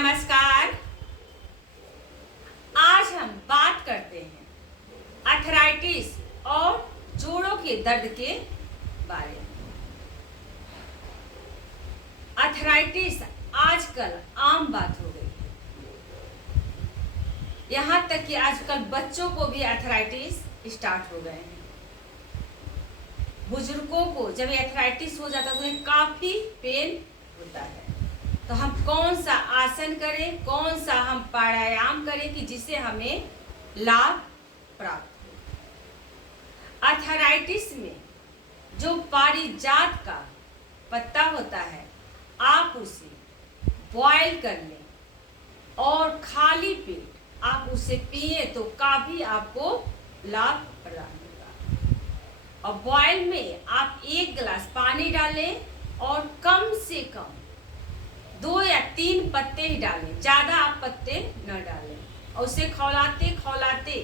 नमस्कार। आज हम बात करते हैं अर्थराइटिस और जोड़ों के दर्द के बारे में। अर्थराइटिस आजकल आम बात हो गई है। यहाँ तक कि आजकल बच्चों को भी अर्थराइटिस स्टार्ट हो गए हैं। बुजुर्गों को जब अर्थराइटिस हो जाता है तो उन्हें काफी पेन होता है। तो हम कौन सा आसन करें, कौन सा हम प्राणायाम करें कि जिससे हमें लाभ प्राप्त हो। अर्थराइटिस में जो पारिजात का पत्ता होता है, आप उसे बॉयल कर लें और खाली पेट आप उसे पिए तो काफी आपको लाभ प्रदान होगा। और बॉयल में आप 1 गिलास पानी डालें और कम से कम 2 या 3 पत्ते ही डालें, ज्यादा आप पत्ते न डालें और उसे खौलाते खौलाते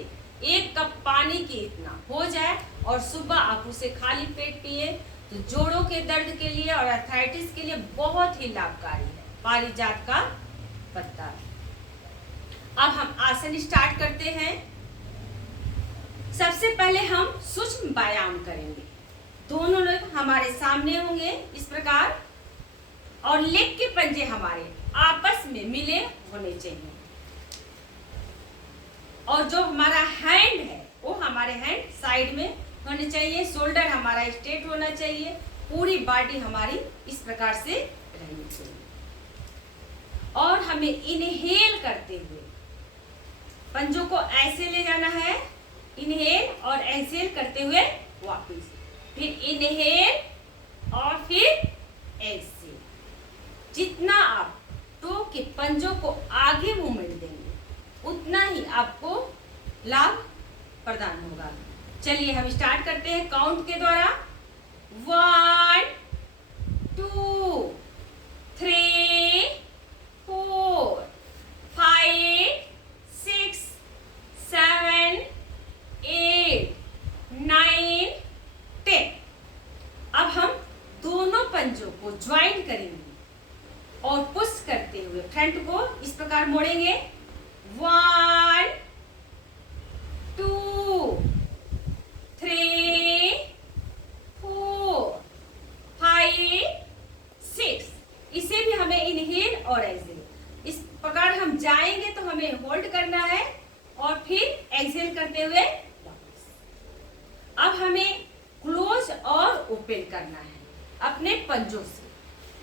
1 कप पानी की इतना हो जाए और सुबह आप उसे खाली पेट पिए तो जोड़ों के दर्द के लिए और अर्थराइटिस के लिए बहुत ही लाभकारी है पारिजात का पत्ता। अब हम आसन स्टार्ट करते हैं। सबसे पहले हम सूक्ष्म व्यायाम करेंगे। दोनों लोग हमारे सामने होंगे इस प्रकार और लेग के पंजे हमारे आपस में मिले होने चाहिए और जो हमारा हैंड है वो हमारे हैंड साइड में होने चाहिए। शोल्डर हमारा स्ट्रेट होना चाहिए। पूरी बॉडी हमारी इस प्रकार से रहनी चाहिए और हमें इनहेल करते हुए पंजों को ऐसे ले जाना है। इनहेल और एक्सहेल करते हुए वापस, फिर इनहेल और फिर एक्सहेल। जितना आप टो के पंजों को आगे मूवमेंट देंगे उतना ही आपको लाभ प्रदान होगा। चलिए हम स्टार्ट करते हैं काउंट के द्वारा। 1 2 3 4 5 6 7 8 9 10। अब हम दोनों पंजों को ज्वाइन करेंगे और पुश करते हुए फ्रंट को इस प्रकार मोड़ेंगे। 1 2 3 4 5 6। इसे भी हमें इनहेल और एक्सहेल इस प्रकार हम जाएंगे तो हमें होल्ड करना है और फिर एक्सहेल करते हुए वापस। अब हमें क्लोज और ओपन करना है अपने पंजों से।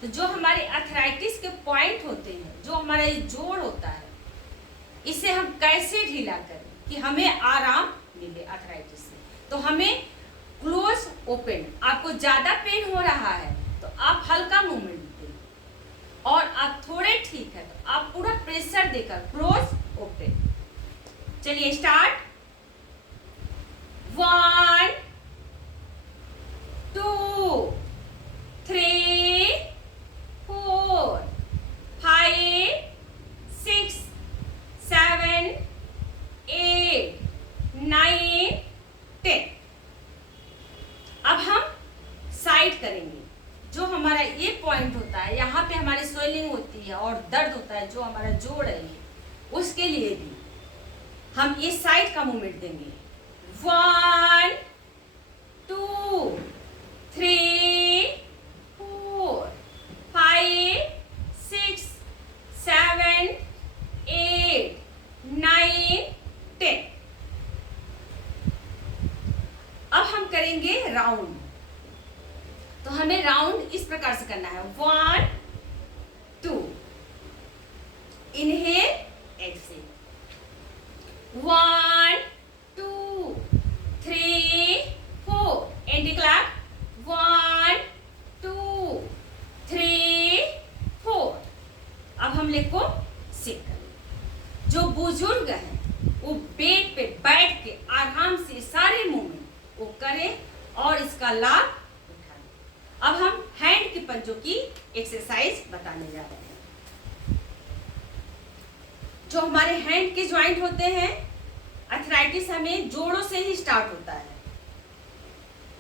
तो जो हमारे अर्थराइटिस के पॉइंट होते हैं, जो हमारा ये जोड़ होता है, इसे हम कैसे ढीला करें कि हमें आराम मिले अर्थराइटिस से। तो हमें क्लोज ओपन, आपको ज्यादा पेन हो रहा है तो आप हल्का मूवमेंट दें और आप थोड़े ठीक है तो आप पूरा प्रेशर देकर क्लोज ओपन। चलिए स्टार्ट। 1 2 3 4 5 6 7 8 9 10। अब हम साइड करेंगे। जो हमारा ये पॉइंट होता है, यहाँ पे हमारी स्वेलिंग होती है और दर्द होता है, जो हमारा जोड़ है उसके लिए भी हम इस साइड का मूवमेंट देंगे। 1 2 3 4 5 6 7 8 9 10। अब हम करेंगे राउंड। तो हमें राउंड इस प्रकार से करना है। 1 2 इनहेल एक्सहेल। 1 2 3 4 anti clap. 1 2 3 4। अब हम लेग को सेट करें। जो बुजुर्ग हैं वो बेड पे बैठ के आराम से सारे मूवमेंट वो करें और इसका लाभ उठाएं। अब हम हैंड के पंजों की एक्सरसाइज बताने जा रहे हैं। जो हमारे हैंड के ज्वाइंट होते हैं, अर्थराइटिस हमें जोड़ों से ही स्टार्ट होता है।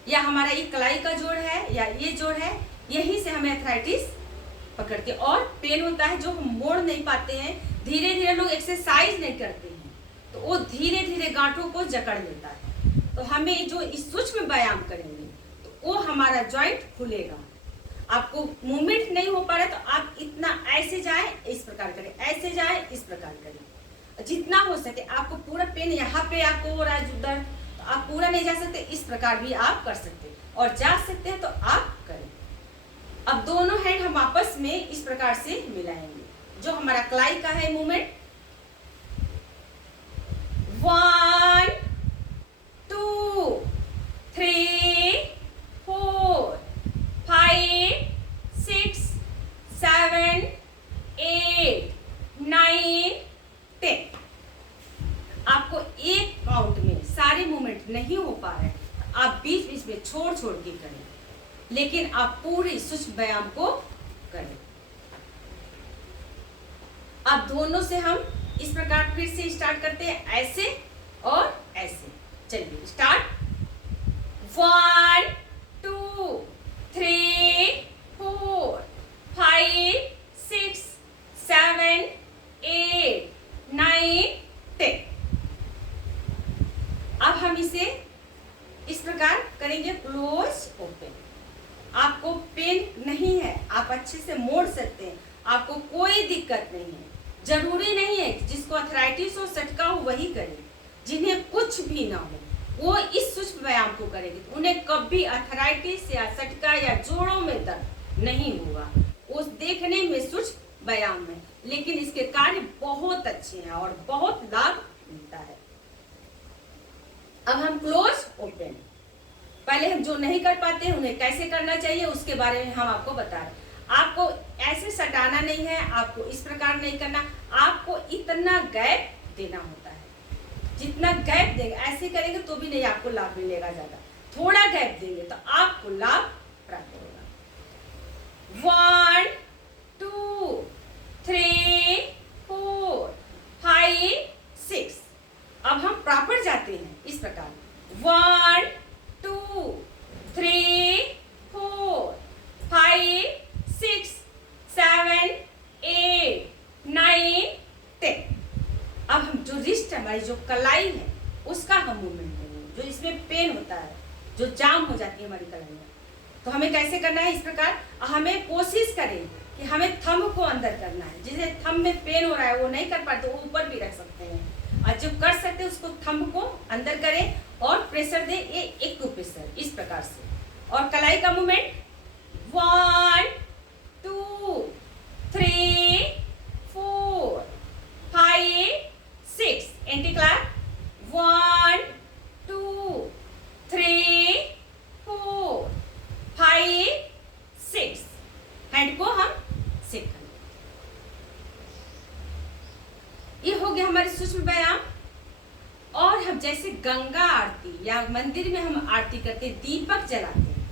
या हमारा ये कलाई का जोड़ है या ये जोड़ है, यहीं से हमें अर्थराइटिस पकड़ते हैं। और पेन होता है जो हम मोड़ नहीं पाते हैं, धीरे धीरे लोग एक्सरसाइज नहीं करते हैं तो वो धीरे धीरे गांठों को जकड़ लेता है। तो हमें जो इस सूक्ष्म व्यायाम करेंगे तो वो हमारा जॉइंट खुलेगा। आपको मूवमेंट नहीं हो पा रहा तो आप इतना ऐसे जाए इस प्रकार करें, ऐसे जाए इस प्रकार करें, जितना हो सके। आपको पूरा पेन यहाँ पे आपको हो रहा है उधर, तो आप पूरा नहीं जा सकते, इस प्रकार भी आप कर सकते हैं। और जा सकते हैं तो आप करें। अब दोनों हैंड हम आपस में इस प्रकार से मिलाएंगे, जो हमारा कलाई का है मूवमेंट। 1 2 3 4 5 6 7 8 9 10। आपको एक काउंट में सारे मूवमेंट नहीं हो पा रहे, आप बीच बीच में छोड़ छोड़ के करें, लेकिन आप पूरे सूक्ष्म व्यायाम को करें। अब दोनों से हम इस प्रकार फिर से स्टार्ट करते हैं, ऐसे और ऐसे। चलिए स्टार्ट। 1 2 3 4 5 6 7 8 9 10। अब हम इसे इस प्रकार करेंगे, क्लोज ओपन। आपको पेन नहीं है, आप अच्छे से मोड़ सकते हैं, आपको कोई दिक्कत नहीं है। जरूरी नहीं है जिसको अर्थराइटिस हो, सटका हो वही करे। जिन्हें कुछ भी ना हो वो इस सूक्ष्म व्यायाम को करेंगे तो उन्हें कभी अर्थराइटिस या सटका या जोड़ों में दर्द नहीं होगा। उस देखने में सूक्ष्म व्यायाम है, लेकिन इसके कार्य बहुत अच्छे हैं और बहुत लाभ मिलता है। अब हम क्लोज ओपन, पहले हम जो नहीं कर पाते हैं उन्हें कैसे करना चाहिए उसके बारे में हम आपको बता रहे हैं। आपको ऐसे सटाना नहीं है, आपको इस प्रकार नहीं करना, आपको इतना गैप देना होता है। जितना गैप देंगे, ऐसे करेंगे तो भी नहीं आपको लाभ मिलेगा ज्यादा, थोड़ा गैप देंगे तो आपको लाभ प्राप्त होगा। 1 2 3 4 5 6। अब हम प्रॉपर जाते हैं इस प्रकार, 1 2 3 4 5 6 7 8 9 10। अब हम जो रिस्ट हमारी जो कलाई है उसका हम मूवमेंट करेंगे, जो इसमें पेन होता है, जो जाम हो जाती है हमारी कलाई में। तो हमें कैसे करना है इस प्रकार, हमें कोशिश करें कि हमें थंब को अंदर करना है। जिसे थंब में पेन हो रहा है वो नहीं कर पाते वो ऊपर भी रख सकते हैं, और जो कर सकते हैं उसको थंब को अंदर करें और प्रेशर दे, ये एक प्रेशर इस प्रकार से। और कलाई का मूवमेंट 1 2 3 4 5 6। Anti clap 1 2 3 4 5 6। हैंड को हम सेट करें। ये हो गया हमारे सूक्ष्म व्यायाम। और हम जैसे गंगा आरती या मंदिर में हम आरती करते, दीपक जलाते हैं,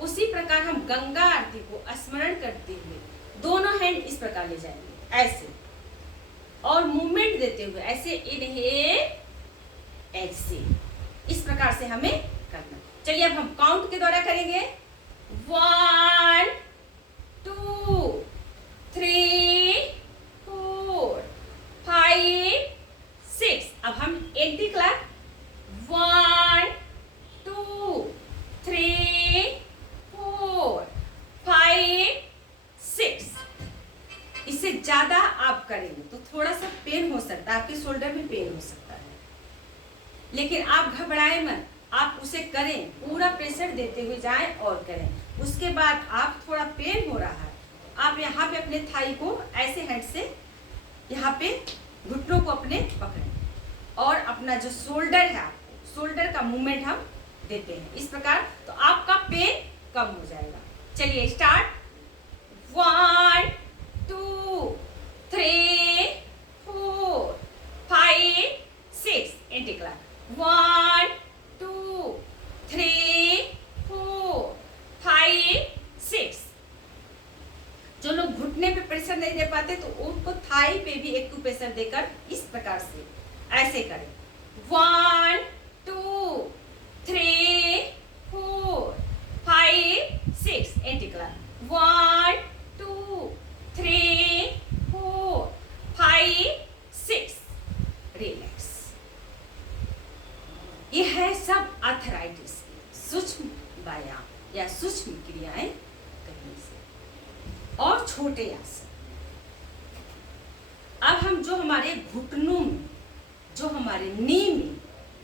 उसी प्रकार हम गंगा आरती को स्मरण करते हुए दोनों हैंड इस प्रकार ले जाएंगे ऐसे, और मूवमेंट देते हुए ऐसे, ऐसे इस प्रकार से हमें करना। चलिए अब हम काउंट के द्वारा करेंगे। 1 2 3 4 5 6। अब हम एंटी क्लैप 1 2 3 4 5 6। इससे ज्यादा आप करेंगे तो थोड़ा सा पेन हो सकता है, आपके शोल्डर में पेन हो सकता है, लेकिन आप घबराए मत, आप उसे करें, पूरा प्रेशर देते हुए जाएं और करें। उसके बाद आप थोड़ा पेन हो रहा है, आप यहाँ पे अपने थाई को ऐसे हैंड से यहाँ पे घुटनों को अपने पकड़ें और अपना जो शोल्डर है, आपको शोल्डर का मूवमेंट हम देते हैं इस प्रकार, तो आपका पेन कम हो जाएगा। चलिए स्टार्ट। 1 2 3 4 5 6। Anti clap 1 2 3 4 5 6। जो लोग घुटने पे प्रेशर नहीं दे पाते तो उनको थाई पे भी एक प्रेशर देकर इस प्रकार से ऐसे करें। 1 2 3 4 5 6। एंटी क्लैप 1 2 छोटे आसन। अब हम जो हमारे घुटनों में, जो हमारे नी में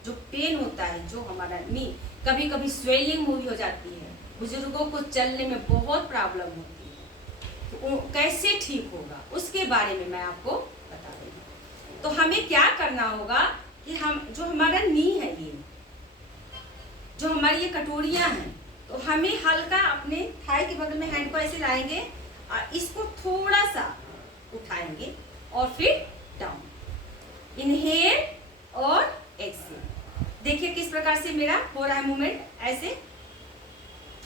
जो पेन होता है, जो हमारा नी कभी कभी स्वेलिंग भी हो जाती है, बुजुर्गों को चलने में बहुत प्रॉब्लम होती है, तो वो कैसे ठीक होगा उसके बारे में मैं आपको बता रही हूँ। तो हमें क्या करना होगा कि हम जो हमारा नी है, ये जो हमारी ये कटोरियाँ हैं, तो हमें हल्का अपने थाई के बगल में हैंड को ऐसे लाएंगे और इसको थोड़ा सा उठाएंगे और फिर डाउन, इनहेल और एक्सेल। देखिए किस प्रकार से मेरा हो रहा है मूवमेंट, ऐसे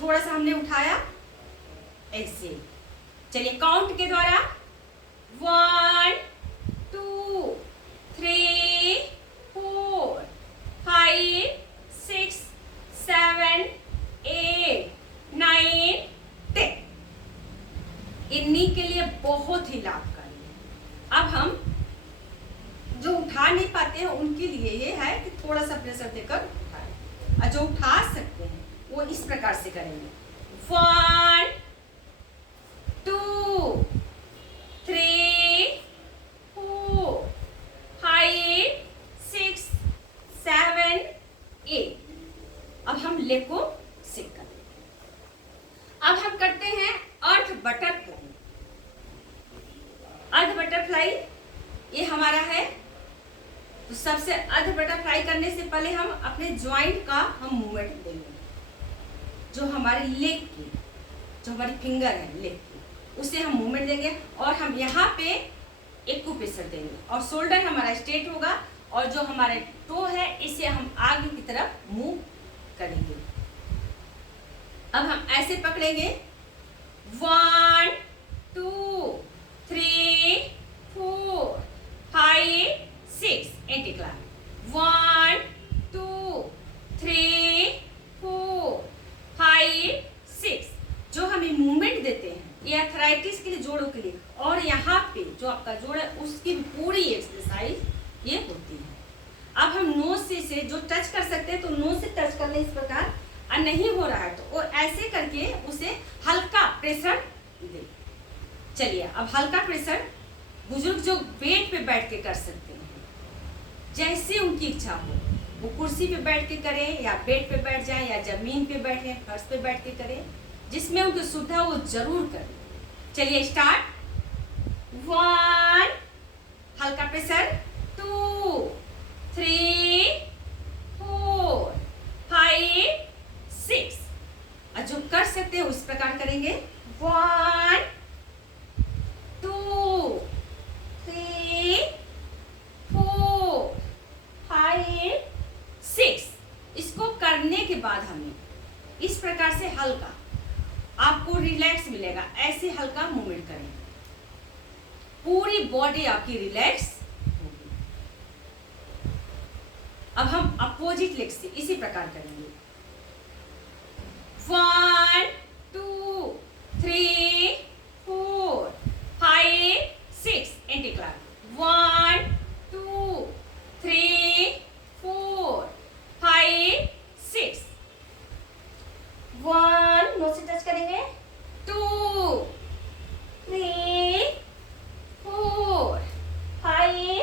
थोड़ा सा हमने उठाया, एक्सेल। चलिए काउंट के द्वारा 1 2 3 4 5 6 7 8 9 10। इन्हीं के लिए बहुत ही लाभकारी है। अब हम जो उठा नहीं पाते हैं उनके लिए ये है कि थोड़ा सा प्रेशर देकर उठाएं, और जो उठा सकते हैं वो इस प्रकार से करेंगे। 1 2 3 4 5 6 7 8। अब हम लेग को सिक कर लेते हैं। अब हम करते हैं अर्ध बटरफ्लाई। अर्ध बटरफ्लाई ये हमारा है। तो सबसे अर्ध बटरफ्लाई करने से पहले हम अपने ज्वाइंट का हम मूवमेंट देंगे, जो हमारे लेग की, जो हमारी फिंगर है लेग की, उसे हम मूवमेंट देंगे और हम यहाँ पे एक्यूप्रेशर देंगे और शोल्डर हमारा स्ट्रेट होगा और जो हमारे टो है इसे हम आगे की तरफ मूव करेंगे। अब हम ऐसे पकड़ेंगे 1 2 3 4 5 6 एंटी क्लैप। 1 2 3 4 5 6। जो हमें मूवमेंट देते हैं ये आर्थराइटिस के लिए, जोड़ों के लिए, और यहाँ पे जो आपका जोड़ है उसकी पूरी एक्सरसाइज ये होती है। अब हम नोज से जो टच कर सकते हैं तो नोज से टच कर ले इस प्रकार, और नहीं हो रहा है तो वो ऐसे करके उसे हल्का प्रेशर दे। चलिए अब हल्का प्रेशर बुजुर्ग जो बेड पे बैठ के कर सकते हैं, जैसे उनकी इच्छा हो, वो कुर्सी पे बैठ के करें या बेड पे बैठ जाएं या जमीन पे बैठे, फर्श पे बैठ के करें, जिसमें उनकी सुविधा वो जरूर करें। चलिए स्टार्ट। 1 हल्का प्रेशर, 2 3 4 5 6। और जो कर सकते हैं उस प्रकार करेंगे। 1 2 3 4 5 6। इसको करने के बाद हमें इस प्रकार से हल्का, आपको रिलैक्स मिलेगा, ऐसे हल्का मूवमेंट करें, पूरी बॉडी आपकी रिलैक्स होगी। अब हम अपोजिट लेग से इसी प्रकार करेंगे। 1 2 3 4 5 6 एंटी क्लैप। 1 2 3 4 5 6। 1 नोज से टच करेंगे, 2 3 4 5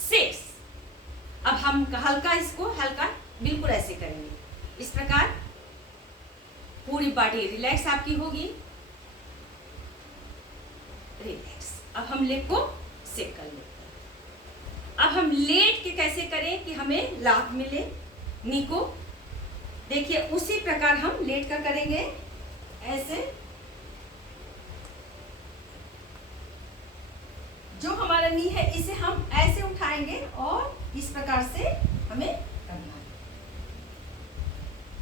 6। अब हम हल्का इसको हल्का बिल्कुल ऐसे करेंगे, इस प्रकार पूरी बॉडी रिलैक्स आपकी होगी, रिलैक्स। अब हम लेग को सेक कर लेते हैं। अब हम लेट के कैसे करें कि हमें लाभ मिले नी को, देखिए उसी प्रकार हम लेट कर करेंगे। ऐसे जो हमारा नी है इसे हम ऐसे उठाएंगे और इस प्रकार से हमें करना है।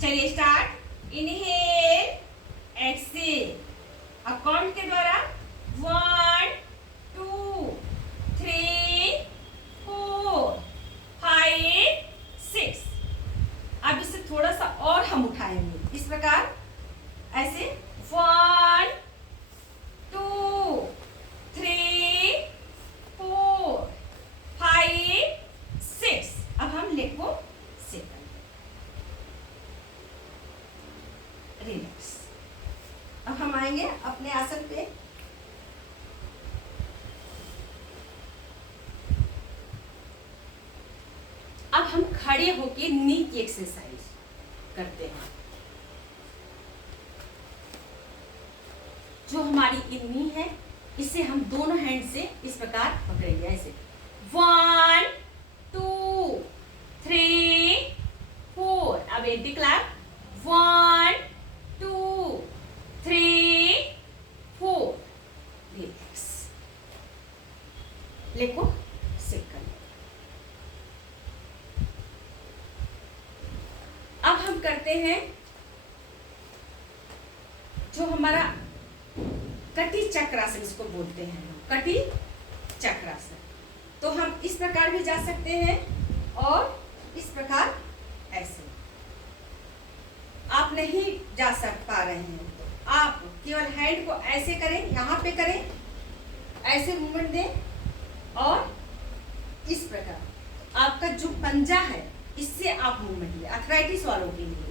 चलिए स्टार्ट। Inhale, exhale. अब काउंट के द्वारा 1 2 3 4 5 6। अब इसे थोड़ा सा और हम उठाएंगे इस प्रकार, ऐसे 1 2 3 4 5 6। अब हम लेग को सेक करेंगे, रिलैक्स। अब हम आएंगे अपने आसन पे, खड़े होके नी की एक्सरसाइज करते हैं। जो हमारी नी है इसे हम दोनों हैंड से इस प्रकार पकड़ेंगे, ऐसे 1 2 3 4। अब एंटी क्लैप 1 2 3 4। रिलैक्स, लेको सिक कर। अब हम करते हैं जो हमारा कटी चक्रासन, इसको बोलते हैं कटी चक्रासन। तो हम इस प्रकार भी जा सकते हैं और इस प्रकार ऐसे। आप नहीं जा पा रहे हैं तो आप केवल हैंड को ऐसे करें, यहाँ पे करें, ऐसे मूवमेंट दें और इस प्रकार आपका जो पंजा है इससे आप मूवमेंट लें। अर्थराइटिस वालों के लिए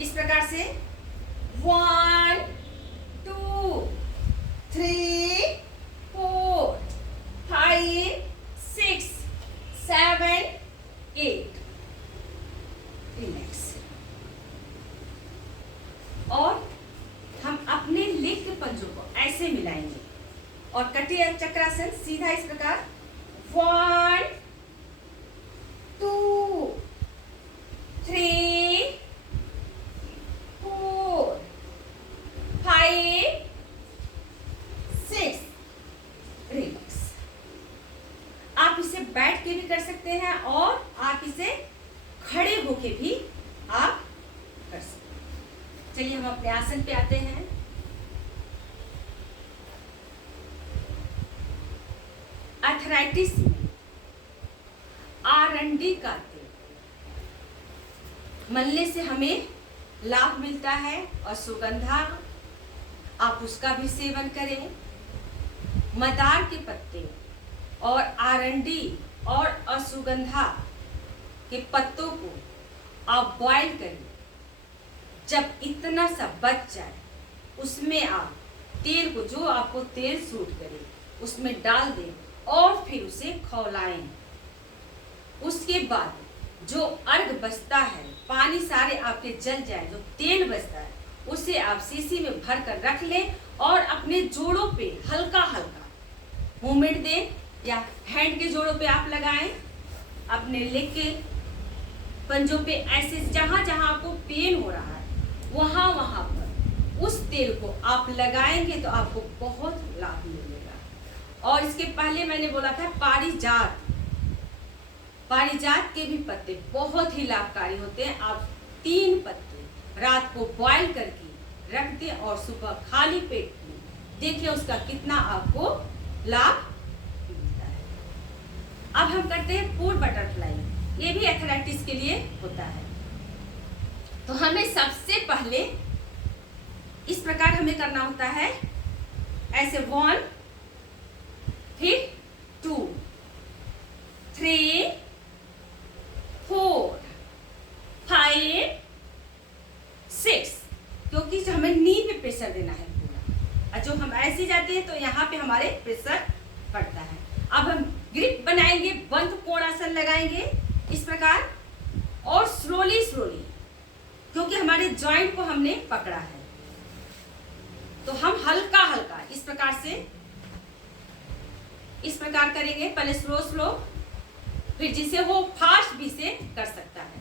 इस प्रकार से 1 2 3 4 5 6 7 8। रिलैक्स। और हम अपने लेग के पंजों को ऐसे मिलाएंगे और कटी चक्रासन सीधा इस प्रकार 1 2 3 4 5 6। रिलैक्स। आप इसे बैठ के भी कर सकते हैं और आप इसे खड़े होके भी आप कर सकते हैं। चलिए हम अपने आसन पे आते हैं। अर्थराइटिस में आरंडी का तेल मलने से हमें लाभ मिलता है और सुगंधा, आप उसका भी सेवन करें। मदार के पत्ते और आरंडी और अश्वगंधा के पत्तों को आप बॉईल करें। जब इतना सा बच जाए उसमें आप तेल को, जो आपको तेल सूट करे, उसमें डाल दें और फिर उसे खौलाएं। उसके बाद जो अर्घ बचता है, पानी सारे आपके जल जाए, जो तेल बचता है उसे आप शीशी में भर कर रख लें और अपने जोड़ों पे हल्का हल्का मूवमेंट दें या हैंड के जोड़ों पे आप लगाएं। अपने लेग के पंजों पे ऐसे जहां जहां आपको पेन हो रहा है वहां वहां पर उस तेल को आप लगाएंगे तो आपको बहुत लाभ मिलेगा। और इसके पहले मैंने बोला था पारिजात के भी पत्ते बहुत ही लाभकारी होते हैं। आप 3 पत्ते रात को बॉईल करके रख दें और सुबह खाली पेट में देखिए उसका कितना आपको लाभ मिलता है। अब हम करते हैं पूर्ण बटरफ्लाई। ये भी एथलेटिक्स के लिए होता है। तो हमें सबसे पहले इस प्रकार हमें करना होता है, ऐसे 1 फिर 2 3 4 5 6, क्योंकि जो हमें नी पे प्रेशर देना है पूरा। और जो हम ऐसे जाते हैं तो यहाँ पे हमारे प्रेशर पड़ता है। अब हम ग्रिप बनाएंगे, बंद कोणासन लगाएंगे इस प्रकार और स्लोली स्लोली, क्योंकि हमारे जॉइंट को हमने पकड़ा है तो हम हल्का हल्का इस प्रकार करेंगे। पहले स्लो स्लो, फिर जिसे वो फास्ट भी से कर सकता है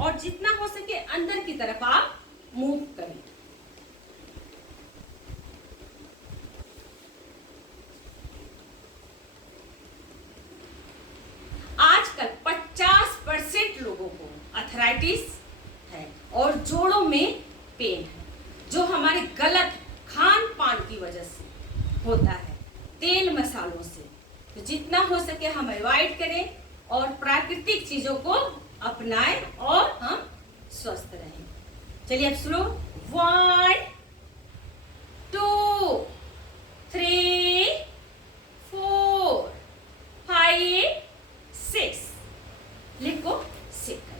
और जितना हो सके अंदर की तरफ आप मूव करें। आजकल 50% लोगों को अर्थराइटिस है और जोड़ों में पेन है, जो हमारे गलत खान पान की वजह से होता है, तेल मसालों से। तो जितना हो सके हम अवॉइड करें और प्राकृतिक चीजों को अपनाएं और हम स्वस्थ रहें। चलिए अब स्लो 1 2 3 4 5 6। लिखो सिक करें।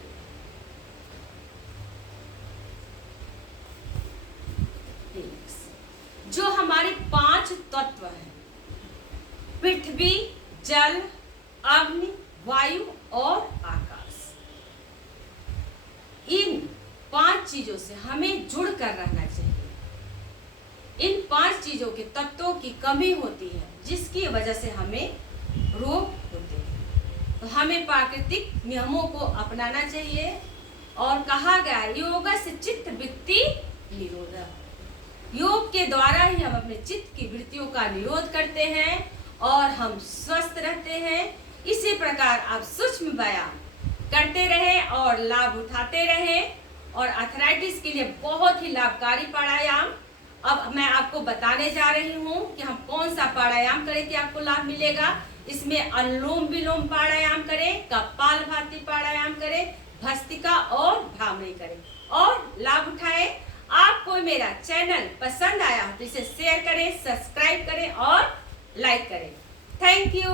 जो हमारे 5 तत्व हैं, पृथ्वी, जल, अग्नि, वायु और आकाश, चीजों से हमें जुड़ कर रहना चाहिए। इन 5 चीजों के तत्वों की कमी होती है जिसकी वजह से हमें रोग होते हैं। तो हमें प्राकृतिक नियमों को अपनाना चाहिए और कहा गया है योग से चित्त वृत्ति निरोध। योग के द्वारा ही हम अपने चित्त की वृत्तियों का निरोध करते हैं और हम स्वस्थ रहते हैं। इसी प्रकार आप सूक्ष्म व्यायाम करते रहें और लाभ उठाते रहें। और आर्थराइटिस के लिए बहुत ही लाभकारी प्राणायाम अब मैं आपको बताने जा रही हूँ कि हम कौन सा प्राणायाम करें कि आपको लाभ मिलेगा। इसमें अनुलोम विलोम प्राणायाम करें, कपालभाति प्राणायाम करें, भस्त्रिका और भ्रामरी करें और लाभ उठाएं। आपको मेरा चैनल पसंद आया तो इसे शेयर करें, सब्सक्राइब करें और लाइक करें। Thank you.